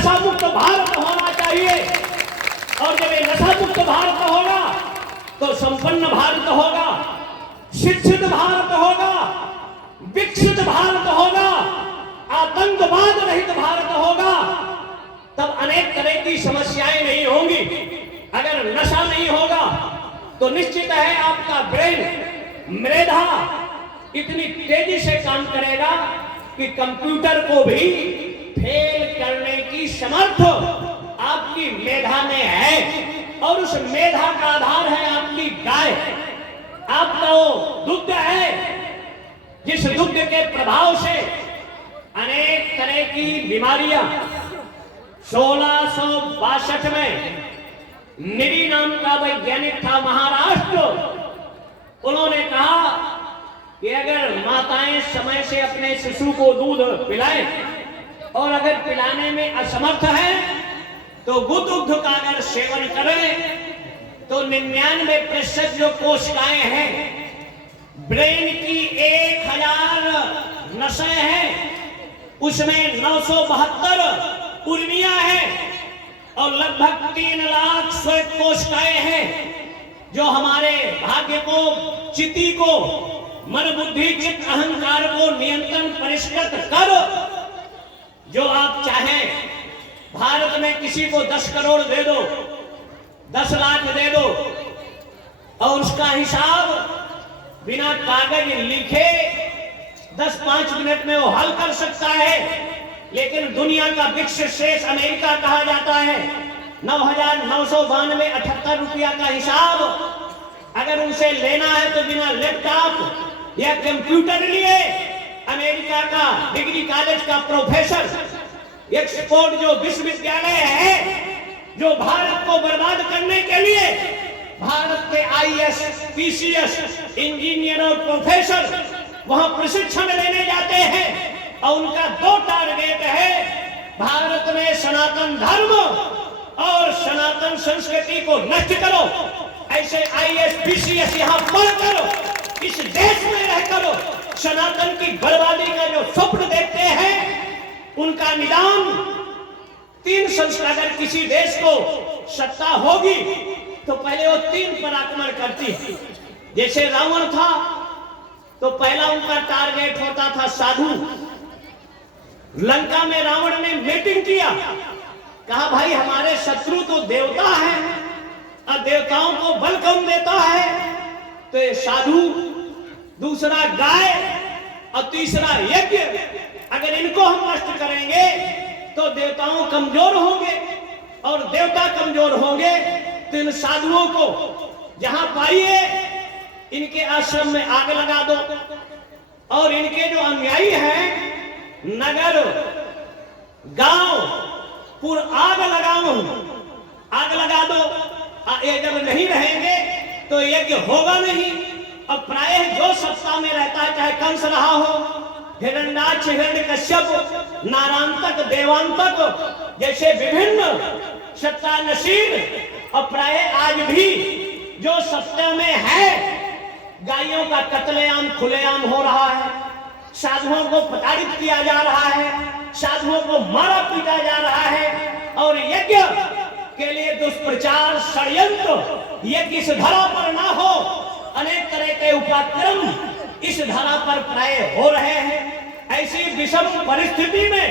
नशा मुक्त भारत होना चाहिए। और जब ये नशा मुक्त भारत होगा तो संपन्न भारत होगा, शिक्षित भारत होगा, विकसित भारत होगा, आतंकवाद रहित भारत होगा। तब अनेक तरह की समस्याएं नहीं होंगी। अगर नशा नहीं होगा तो निश्चित है आपका ब्रेन, मेधा इतनी तेजी से काम करेगा कि कंप्यूटर को भी फेल करने की समर्थ आपकी मेधा में है। और उस मेधा का आधार है आपकी गाय, आपका वो दुग्ध है, जिस दुग्ध के प्रभाव से अनेक तरह की बीमारियां 1662 में निरी नाम का वैज्ञानिक था महाराष्ट्र, उन्होंने कहा कि अगर माताएं समय से अपने शिशु को दूध पिलाएं और अगर पिलाने में असमर्थ है तो दुग्ध का अगर सेवन करें तो 99% जो कोशिकाएं हैं ब्रेन की 1000 नसें हैं, उसमें 972 उर्मियां हैं और लगभग 3 लाख श्वेत कोशिकाएं हैं जो हमारे भाग्य को, चित्ती को, मन बुद्धि चित्त अहंकार को नियंत्रण परिष्कृत कर जो आप चाहें। भारत में किसी को 10 करोड़ दे दो, 10 लाख दे दो और उसका हिसाब बिना कागज लिखे 10-5 मिनट में वो हल कर सकता है। लेकिन दुनिया का विकसित देश अमेरिका कहा जाता है, 9,992.78 रुपया का हिसाब अगर उनसे लेना है तो बिना लैपटॉप या कंप्यूटर लिए अमेरिका का डिग्री कॉलेज का प्रोफेसर, एक्सपोर्ट जो विश्वविद्यालय है जो भारत को बर्बाद करने के लिए भारत के आईएएस, पीसीएस, इंजीनियर और प्रोफेसर वहां प्रशिक्षण लेने जाते हैं और उनका 2 टारगेट है, भारत में सनातन धर्म और सनातन संस्कृति को नष्ट करो। ऐसे आईएएस, पीसीएस यहां पढ़ करो, इस देश में रह करो सनातन की बर्बादी का जो स्वप्न देखते हैं उनका निदान 3 संस्था अगर किसी देश को सत्ता होगी तो पहले वो 3 पर आक्रमण करती है। जैसे रावण था तो पहला उनका टारगेट होता था साधु। लंका में रावण ने मीटिंग किया, कहा भाई हमारे शत्रु तो देवता हैं और देवताओं को बल कम देता है, तो ये साधु, दूसरा गाय और तीसरा यज्ञ, अगर इनको हम नष्ट करेंगे तो देवताओं कमजोर होंगे और देवता कमजोर होंगे तो इन साधुओं को जहां पाइए इनके आश्रम में आग लगा दो और इनके जो अनुयायी हैं नगर, गांव, पूरा आग लगाओ, आग लगा दो। ये जब नहीं रहेंगे तो यज्ञ होगा नहीं। और प्रायः जो सत्ता में रहता है, चाहे कंस रहा हो, हिरण्यनाक्ष, हिरण्यकश्यप, नारायण देवांतक जैसे विभिन्न सत्ता नसीब, और प्रायः आज भी जो सत्ता में है, गायों का कत्लेआम खुलेआम हो रहा है, साधुओं को प्रताड़ित किया जा रहा है, साधुओं को मारा पीटा जा रहा है और यज्ञ के लिए दुष्प्रचार, षड्यंत्र ये किस धरा पर ना हो, अनेक तरह के उपक्रम इस धरा पर प्राय हो रहे हैं। ऐसी विषम परिस्थिति में